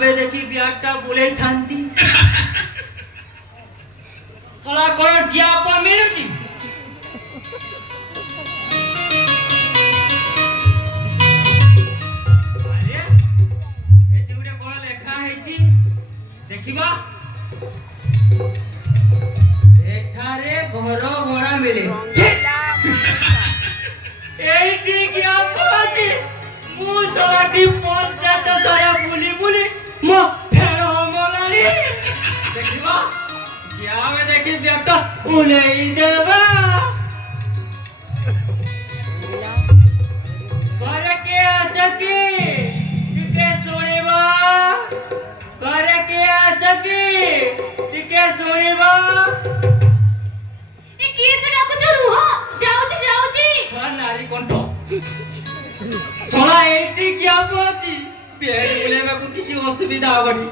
पे देखी बियाटा बुले शांति सला कोन ज्ञाप मिलुची अरे एटी उडे कोन लेखा हैची देखिबा एठारे घर भड़ा मिले एटी ज्ञाप अछि मु सलाटी पंचायत सारा बुली बुली मो फेर होमलानी देखिबा क्या वे देखि बेटा उलेई देबा करे के आचकी टिके सुनिबा करे के आचकी टिके सुनिबा ए की जे डाकु जरु हो जाउची छा नारी कंठ सला एटी क्या पची पेट बुलेबा को किछि असुविधा हबनी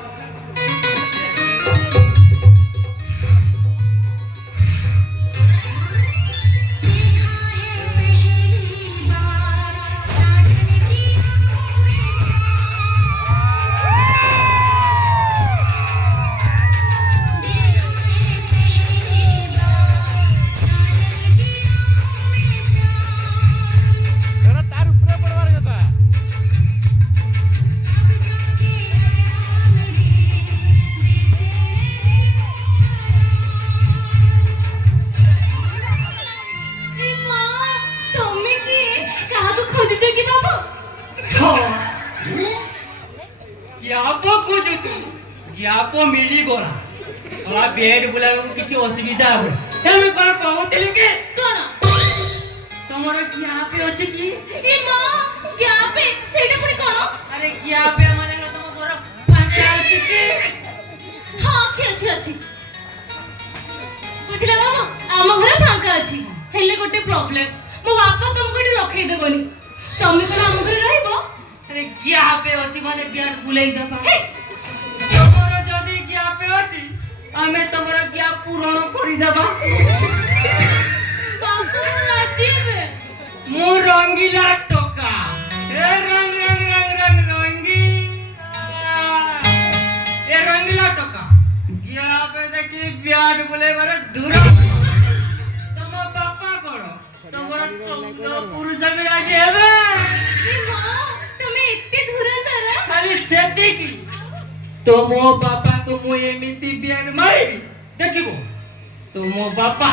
ज्ञापो मिली गोला सला बेड बुलावे को किछि असुविधा हो तमे कोन कहउतली के कोन तमरो ज्ञापे अछि की ए मां ज्ञापे सेटा पुनी कोन अरे ज्ञापे माने न तम घर पांचा अछि की हां अछि बुझले बाबू आम घर फांका अछि हेले गोटे प्रॉब्लम मो बापा तुमको एठी रखै देबनी तमे कोन आम घर रहइबो अरे ज्ञापे अछि माने बेड बुलाई देबा आमे तमरा क्या पूर्ण करी देबा बासु लाजीबे मु रंगीला टोका ए रंगी ए रंगीला टोका क्या पे देखी ब्याड बोले मारे दूर तम बापा करो तमरा चौक पुरुष बिरा जेबे ए मां तुमे इत्ते दूर तरा खाली सेती की तो मो बापा को मो एमिति बियान मारी देखिबो तो मो बापा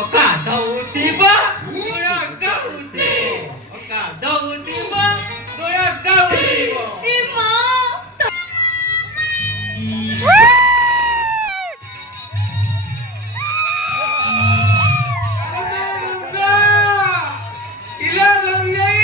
ओका दउतीबा गोरा गाउतीबो ओका दउतीबा गोरा गाउतीबो ए मां इला रंगई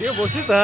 ये बसी था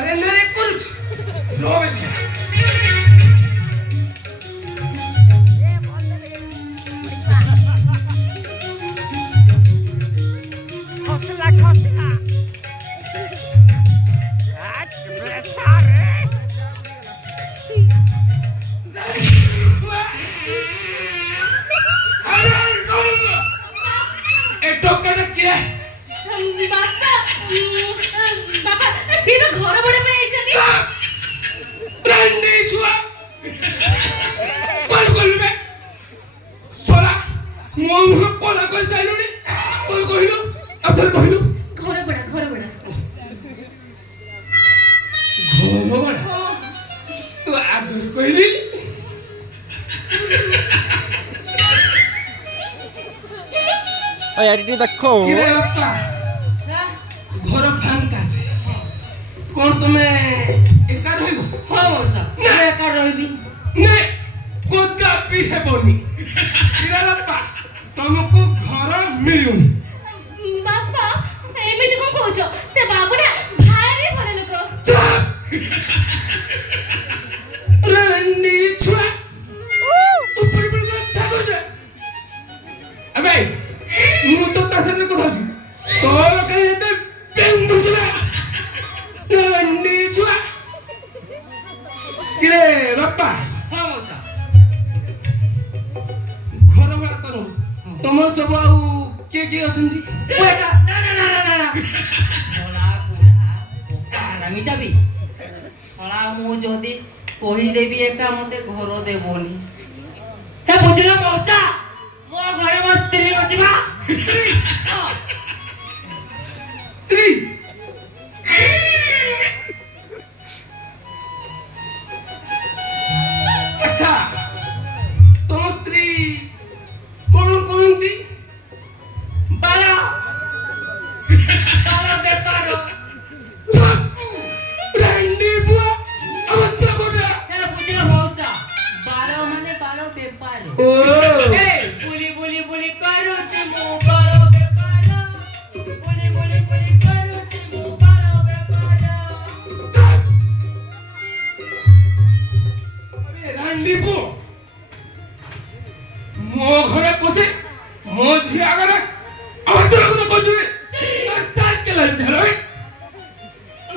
ନେରେ ନେରେ କରୁଛି ରବେଶ ବାପା ସିଏ ତ ଘର ଭଡ଼ା ପାଇଁ ଆଇଛନ୍ତି। ପ୍ରାଣ୍ଡେ ଛୁଆ କଲ କଲବେ ସରା ମୋ ମୁହ କଲା କରି ସାଇଲୁଣି କଲ କହିଲୁ ଆଉ ଥରେ କହିଲୁ ଘର ଭଡ଼ା ଘର ଭଡ଼ା ତୁ ଆଗରୁ କହିଲି ଏଠି ଦେଖ କିରେ ବାପା ଘର ଫାଙ୍କା ଅଛି କଣ ତମେ ଏକା ରହିବ ହଁ ମଉସା ମୁଁ ଏକା ରହିବି ନେ କଦାପି ହେବନି କିରେ ବାପା ତମକୁ ଘର ମିଳୁନି ବାପା ଏମିତି କଣ କହୁଛ? ସେ ବାବୁ ନା ଭାରି ଭଲ ଲୋକ। ରାଣ୍ଡି ଛୁଆ ଉପରେ କଥା କହୁଛ ଆବେ ମୁଁ ତ ତା ସାথে କଥା ହଉଛି ତୋର କାହିଁ ଏତେ ବେଙ୍ଗୁଛୁ ନା ରାଣ୍ଡି ଛୁଆ କିରେ ବାପା ହଁ ମଉସା ଘର ଭଡ଼ା କର ତମର ସବୁ ଆଉ କିଏ କିଏ ଅଛନ୍ତି ମୁଁ ଏକା ନା ଶଳା ବୁଢା ବୋକା ହାରାମିଟା ବି ଶଳା ମୁଁ ଯଦି କହିଦେବି ଏକା ମତେ ଘର ଦେବନି ହେ ବୁଝିଲ ମଉସା ମୋ ଘରେ ମୋ ସ୍ତ୍ରୀ ଅଛି ବା ସ୍ତ୍ରୀ ଆଚ୍ଛା ତମ ସ୍ତ୍ରୀ କଣ କରନ୍ତି ବାଳ ବେପାର ରାଣ୍ଡି ବୁଆ ଆମ ବୋଟା ହେ ବୁଝିଲ ମଉସା ବାଳ ମାନେ ବାଳ ବେପାର ଓ ଏ ବୁଲି କରୁଛି ମୁଁ ବାଳ ବେପାର ବୁଲି କରୁଛି ମୁଁ ବାଳ ବେପାର আরে রান্ডিপু মো ঘরে বসে মো ঝিয়া আগারে আমার তোর কথা কইছিস সাজ কে লাগবে রে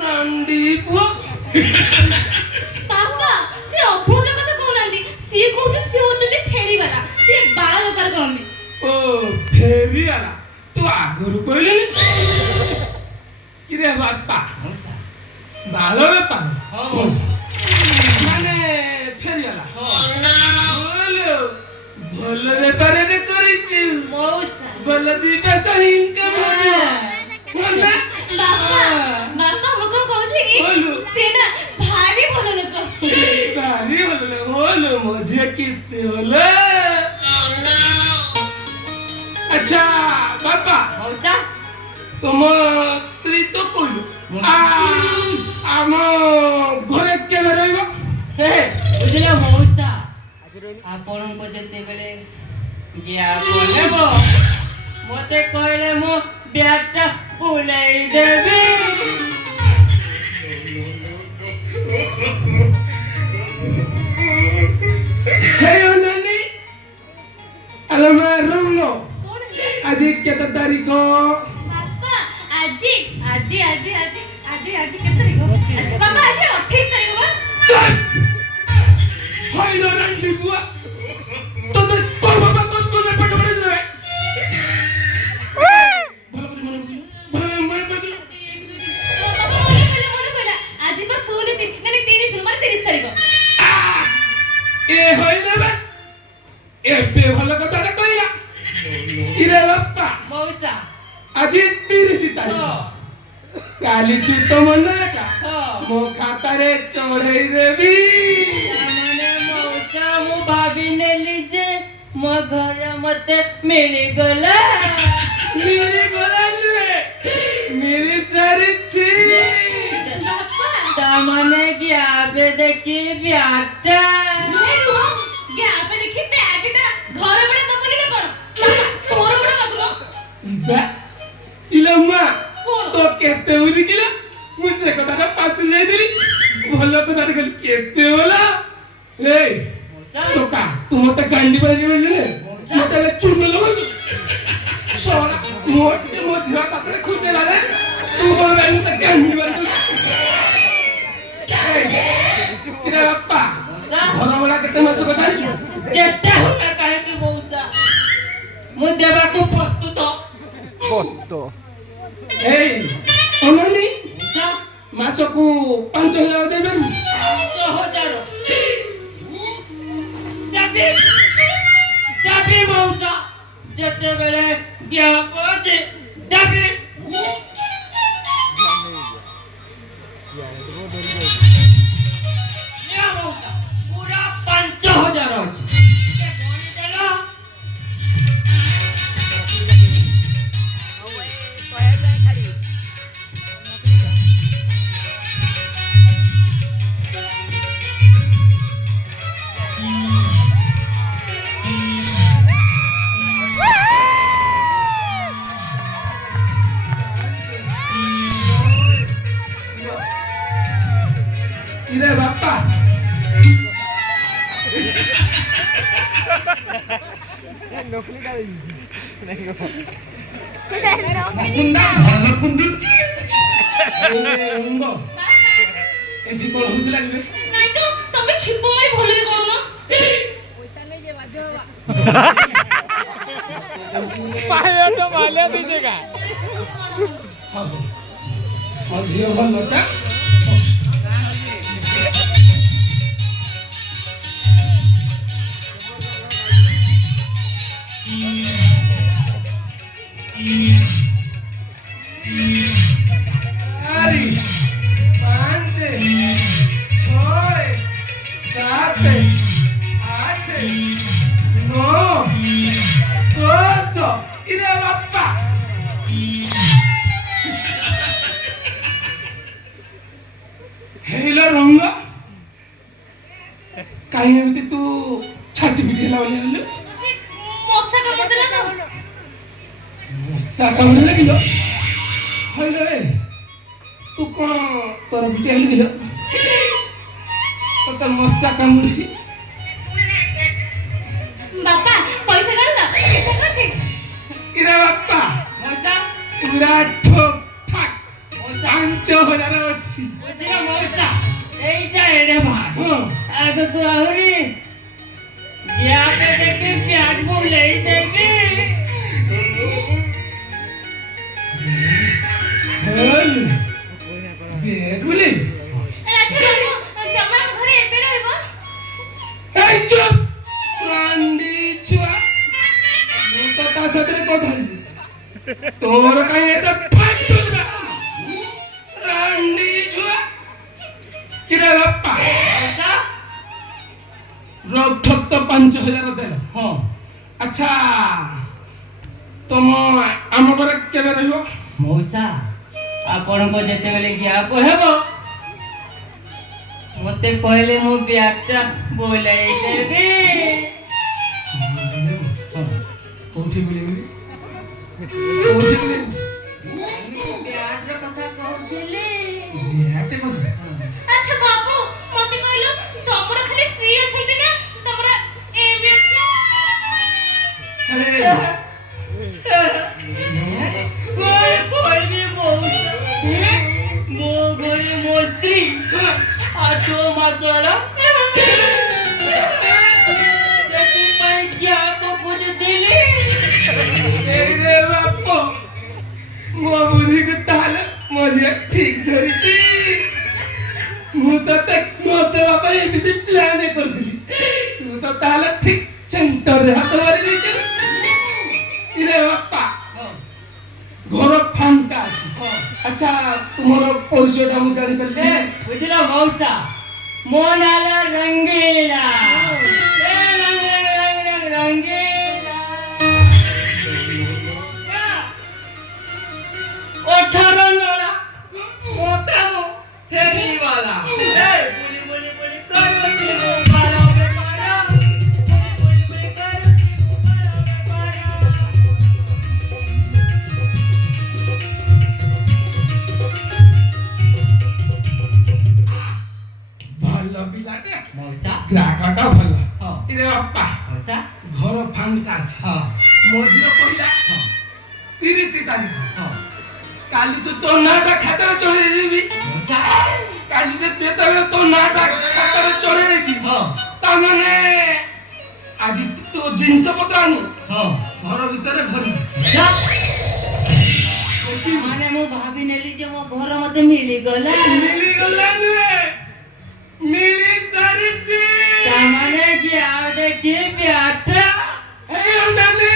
রান্ডিপু ବାପା ସେ ଅଭୁଲ କଥା କହୁନାହାନ୍ତି। ସିଏ କହୁଛନ୍ତି ସିଏ ହଉଛନ୍ତି ଫେରିବାଲା। ସିଏ ବାଳ ବେପାର କରନ୍ତି। ও ফেরি আলা তো আগরু কইলেনি কিরে বাপ্পা মଉସା ভালো ব্যাপার ହଁ ମଉସା মানে ফেরি আলা ହଁ ভালো ভালো ব্যাপারে করেছি ମଉସା ভালো দি পয়সা ইনকাম হবে বলবে ବାପା ବାପା ମୁଁ କଣ କହୁଥିଲି କି बोलो ସେ ନା ଭାରି ଭଲ ଲୋକ। भारी होलो मुझे कितने होलो अच्छा बापा ମଉସା तुम स्त्री तो कहलु आम घरे केबे रहइबो ହେ ବୁଝିଲ ମଉସା ଆପଣଙ୍କ ଯେତେବେଳେ ଜ୍ଞାପନ ହେବ ମତେ କହିଲେ ମୁଁ ବ୍ୟାଗଟା ବୁଲେଇ ଦେବି हेयो नानी अलमा रुमनो କଣ? आज केते तारीख ବାପା ଆଜି ଆଜି ଆଜି ଆଜି ଆଜି ଆଜି କେତେ ତାରିଖ? ବାପା ଆଜି 28 ତାରିଖ ବା। चल होइलो रंडी बुआ तो तोर बाबा को स्कूल में पढ़ पढ़ दे भलो मन मन ବାପା ମନେ ପଇଲା ଆଜି ବା 16 ମାନେ 30 ମାନେ 30 ତାରିଖ। ए होइले बे एबे भलो कथा कहिया इरे बाप्पा ମଉସା आज 30 तारीख ହଁ काली चुत मनाटा ହଁ मो खाता रे चढ़ाई देबी ତାମାନେ ମଉସା ମୁଁ ଭାବି ନେଲି ଯେ ମୋ ଘର ମତେ ମିଳିଗଲା मेरी गोलालुए मेरी सारी छी ବାପା ତାମାନେ ଗ୍ୟାବେ ଦେଖି ବ୍ୟାଗଟା ଗ୍ୟାପ ଦେଖି ବ୍ୟାଗଟା ଘର ଭଡ଼ା ଦବନି ନା କଣ? ବାପା ତୋର ଭଡ଼ା ମାଗୁନ। इबा इलम्मा କଣ? तो केते उदी किला ମୁଁ ସେ କଥାଟା ପାସି ଯାଇଥିଲି ଭଲ କଥାଟା କହିଲି କେତେ ହେଲା ଏ ଟୋକା ତୁ ମୋତେ କାଣ୍ଡି ପାରି ବୋଲି ମୋତେ ଚୁନ ଲଗଉଛୁ ଶଳା ମୋ ଝିଅ ତାପରେ ଖୁସି ହେଲା ରେ ତୁ କ'ଣ ଜାଣି ମୋତେ କାଣ୍ଡି ପାରି କିରେ ବାପା ଘର ଭଡ଼ା କେତେ ମାସକୁ ଜାଣିଛୁ ଯେତେ ହେଲା କାହିଁକି ମଉସା ମୁଁ ଦେବାକୁ ପ୍ରସ୍ତୁତ ଏଇ ଅନାନି ମଉସା ମାସକୁ 5,000 ଦେବେନି 5,000 ଦେବି ମଉସା ଯେତେବେଳେ ଗ୍ୟାପ ଅଛି ଦେବି ମଉସା ପୁରା 5,000 ଅଛି ଗଣିଦେଲ ଇରେ ବାପା ଭଲ କୁନ୍ଦୁଛି ଏଠି କ'ଣ ହଉଥିଲା କି ନାଇଁ ତ ତମେ ଛିପ ମାରି ଭଲରେ କରୁନ ମୋ ଝିଅ ଭଲ ତା ଚାରି 5 6 7 8 9 10 ଇରେ ବାପା ହେଇଲୋ ରଙ୍ଗ କାହିଁ ଏମିତି ତୁ ଛାତି ପିଟି ହେଲା ବୋଲି ଜାଣିଲୁ ମଶା କାମୁଡ଼ିଦେଲା ତ ମଶା କାମୁଡ଼ିଲା କିଲୋ ହଇଲୋ ରେ ତୁ କ'ଣ ତୋର ପିଟି ହେଲୁ କିଲୋ ତୋତେ ମଶା କାମୁଡ଼ିଛି ବାପା ପଇସା କାଢିଲ କେତେ ଅଛି ଇରେ ବାପା ମଉସା ପୁରା ଠକ୍ ଠାକ୍ 5,000 ଅଛି ବୁଝିଲ ମଉସା এইটা এড়ে ভাই ହଁ ଆଗକୁ ଆହୁରି ଗ୍ୟାପ ଦେଖି ପ୍ୟାଟ ବୁଲେଇ ଦେବି ହଲ ବେଡ ବୋଲି ଆଚ୍ଛା ବାବୁ ତମେ ଆମ ଘରେ ଏବେ ରହିବ এই চুপ রান্ডি ছুয়া ମୁଁ ତ ତା ସାଥିରେ କଥା ହେଇଛି ତୋର କାହିଁ ଏତେ ফাটুস না রান্ডি ছুয়া কিরে বাপ্পা মଉসা রোগ ঠক তো 5,000 দেল ହଁ আচ্ছা ତମ ଆମ ଘରେ କେବେ ରହିବ ମଉସା ଆପଣଙ୍କ ଯେତେବେଳେ ଗ୍ୟାପ ହେବ ମତେ କହିଲେ ମୁଁ ବ୍ୟାଗଟା ବୁଲେଇ ଦେବି କୋଉଠି ବୁଲେଇବି କୋଉଠି ବୁଲେଇବି ବ୍ୟାଗର କଥା କହୁଥିଲି ବିରାଟ କଥା ଆଚ୍ଛା ବାବୁ ମତେ କହିଲ ତମର ଖାଲି ସ୍ତ୍ରୀ ଅଛନ୍ତି ନା ତମର ଏବି ଅଛି ଆରେ କହିବି ମଉସା ମୋ ଘରେ ମୋ ସ୍ତ୍ରୀ 8 ମାସ ହେଲା ସେଥିପାଇଁ ଗ୍ୟାପ ବୁଝୁଥିଲି रे बाप मो बुद्धि को ताल मरिया ठीक धरिची मु तो मते बापा एमिति प्लान कर दिली तू तो ताल ठीक सेंटर रे हाथ मारी देछ इरे बापा घर फांका अछि अच्छा तुमरो परिचयटा मु जानि पल्ले ବୁଝିଲ ମଉସା ମୋ ନାଁ ରଙ୍ଗୀଲା ରଙ୍ଗୀଲା 18 ନଳା ମୋ କାମ ଫେରିବାଲା ବୁଲି ବୁଲି ବୁଲି କରୁଛି ମୋ ବାଳ ବେପାର ବୁଲି ବୁଲି କରୁଛି ମୋ ବାଳ ବେପାର ଭଲ ପିଲାଟେ ମଉସା ଗ୍ରାହକଟା ଭଲ ହଁ ଇରେ ବାପା ମଉସା ଘର ଫାଙ୍କା ଅଛି ହଁ ମୋ ଝିଅ କହିଲା ହଁ 30 ତାରିଖ ହଁ କାଲି ତୁ ତୋ ନାଁଟା ଖାତାରେ ଚଢେଇ ଦେବି ମଉସା କାଲି ଯେତେବେଳେ ତୋ ନାଁଟା ଖାତାରେ ଚଢେଇ ଦେଇଛି ହଁ ତାମାନେ ଆଜି ତୋ ଜିନିଷ ପତ୍ର ଆଣୁ ହଁ ଘର ଭିତରେ ଭରି ଯା। ମାନେ ମୁଁ ଭାବି ନେଲି ଯେ ମୋ ଘର ମତେ ମିଳିଗଲା ମିଳିଗଲା ନୁହେଁ ମିଳି ସାରିଛି ତାମାନେ କି ଆଉ ଦେଖି ବ୍ୟାଟା ଏଇ ଅଣ୍ଡାଲି